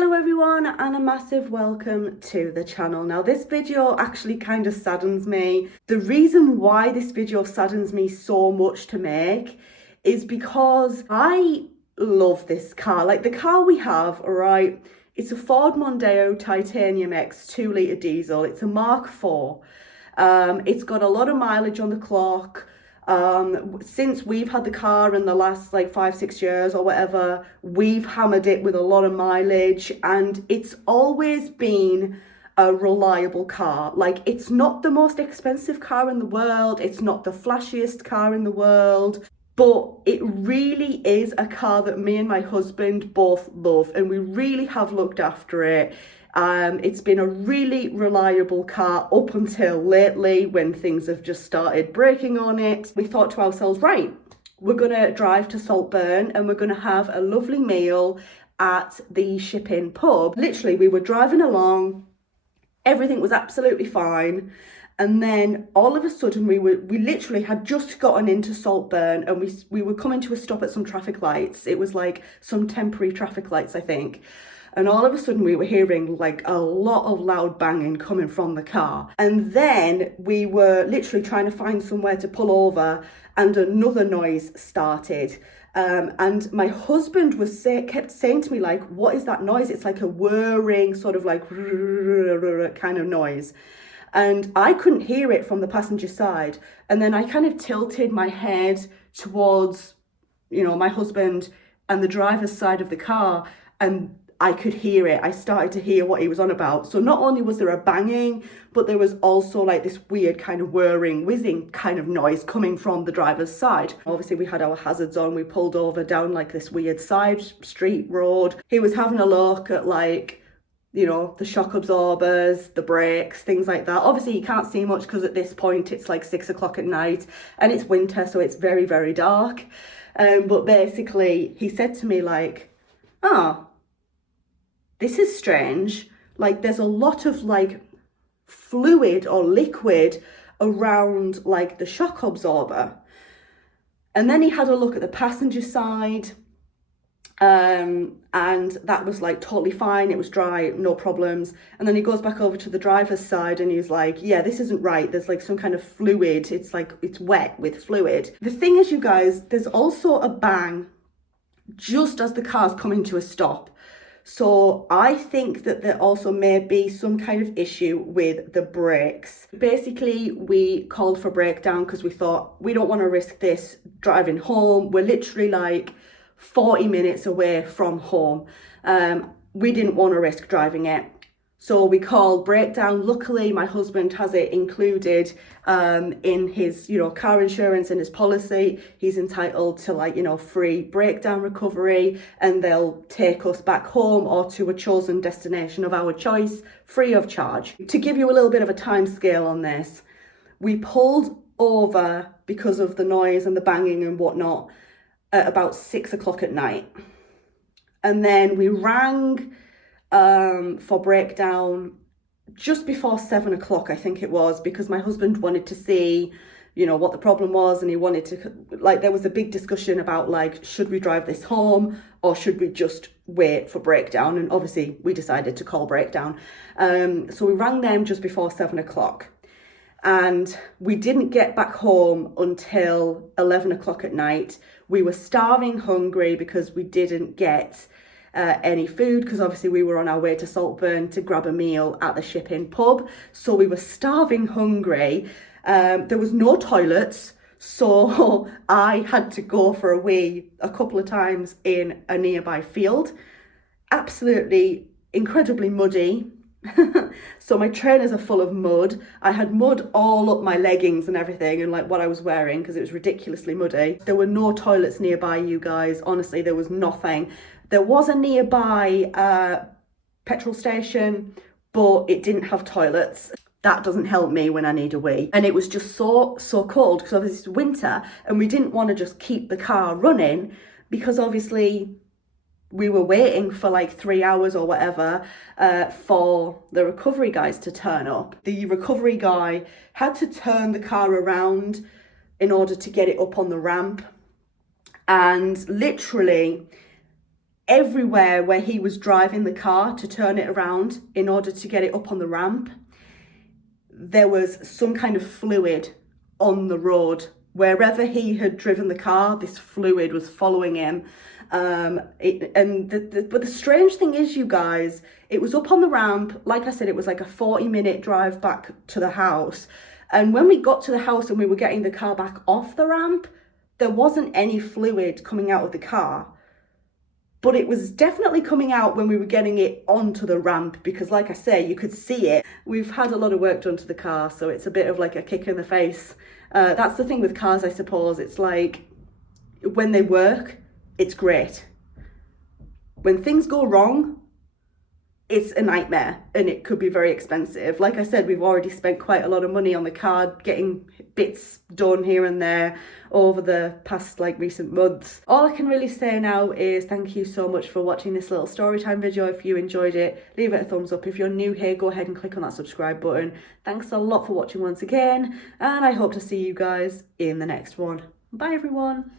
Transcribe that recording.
Hello everyone and a massive welcome to the channel. Now this video actually kind of saddens me. The reason why this video saddens me so much to make is because I love this car. Like the car we have, right, it's a Ford Mondeo Titanium X 2-litre diesel. It's a Mark IV. It's got a lot of mileage on the clock. Since we've had the car in the last like 5-6 years or whatever, we've hammered it with a lot of mileage, and it's always been a reliable car. Like, it's not the most expensive car in the world, it's not the flashiest car in the world, but it really is a car that me and my husband both love, and we really have looked after it. It's been a really reliable car up until lately when things have just started breaking on it. We thought to ourselves, right, we're gonna drive to Saltburn and we're gonna have a lovely meal at the Ship-In pub. Literally, we were driving along, everything was absolutely fine. And then all of a sudden we literally had just gotten into Saltburn, and we were coming to a stop at some traffic lights. It was like some temporary traffic lights, I think. And all of a sudden we were hearing like a lot of loud banging coming from the car. And then we were literally trying to find somewhere to pull over, and another noise started. And my husband kept saying to me, like, what is that noise? It's like a whirring sort of like kind of noise. And I couldn't hear it from the passenger side. And then I kind of tilted my head towards, my husband and the driver's side of the car, and I could hear it. I started to hear what he was on about. So not only was there a banging, but there was also like this weird kind of whirring, whizzing kind of noise coming from the driver's side. Obviously we had our hazards on. We pulled over down like this weird side street road. He was having a look at like, the shock absorbers, the brakes, things like that. Obviously you can't see much because at this point it's like 6 o'clock at night and it's winter, so it's very, very dark. But basically he said to me like, this is strange. Like, there's a lot of like fluid or liquid around like the shock absorber. And then he had a look at the passenger side, and that was like totally fine. It was dry, no problems. And then he goes back over to the driver's side and he's like, yeah, this isn't right. There's like some kind of fluid. It's like, it's wet with fluid. The thing is, you guys, there's also a bang just as the car's coming to a stop. So I think that there also may be some kind of issue with the brakes. Basically, we called for breakdown because we thought we don't want to risk this driving home. We're literally like 40 minutes away from home. We didn't want to risk driving it. So we called breakdown. Luckily, my husband has it included in his, car insurance and his policy. He's entitled to free breakdown recovery, and they'll take us back home or to a chosen destination of our choice, free of charge. To give you a little bit of a time scale on this, we pulled over because of the noise and the banging and whatnot at about 6 o'clock at night. And then we rang for breakdown just before 7 o'clock, I think it was, because my husband wanted to see, what the problem was, and he wanted to, there was a big discussion about should we drive this home or should we just wait for breakdown? And obviously we decided to call breakdown. So we rang them just before 7 o'clock, and we didn't get back home until 11 o'clock at night. We were starving hungry because we didn't get any food, because obviously we were on our way to Saltburn to grab a meal at the Ship-In pub. So we were starving hungry. There was no toilets, so I had to go for a wee a couple of times in a nearby field. Absolutely incredibly muddy. So my trainers are full of mud. I had mud all up my leggings and everything, and what I was wearing, because it was ridiculously muddy. There were no toilets nearby, you guys. Honestly, there was nothing. There was a nearby petrol station, but it didn't have toilets. That doesn't help me when I need a wee. And it was just so cold, because obviously it's winter and we didn't want to just keep the car running, because obviously we were waiting for 3 hours or whatever for the recovery guys to turn up. The recovery guy had to turn the car around in order to get it up on the ramp. And literally everywhere where he was driving the car to turn it around in order to get it up on the ramp, there was some kind of fluid on the road. Wherever he had driven the car, this fluid was following him. But the strange thing is, you guys, it was up on the ramp. Like I said, it was like a 40-minute drive back to the house. And when we got to the house and we were getting the car back off the ramp, there wasn't any fluid coming out of the car. But it was definitely coming out when we were getting it onto the ramp, because like I say, you could see it. We've had a lot of work done to the car, so it's a bit of like a kick in the face. That's the thing with cars, I suppose. It's like, when they work, it's great. When things go wrong, it's a nightmare, and it could be very expensive. Like I said, we've already spent quite a lot of money on the car, getting bits done here and there over the past recent months. All I can really say now is thank you so much for watching this little story time video. If you enjoyed it, leave it a thumbs up. If you're new here, go ahead and click on that subscribe button. Thanks a lot for watching once again, and I hope to see you guys in the next one. Bye everyone.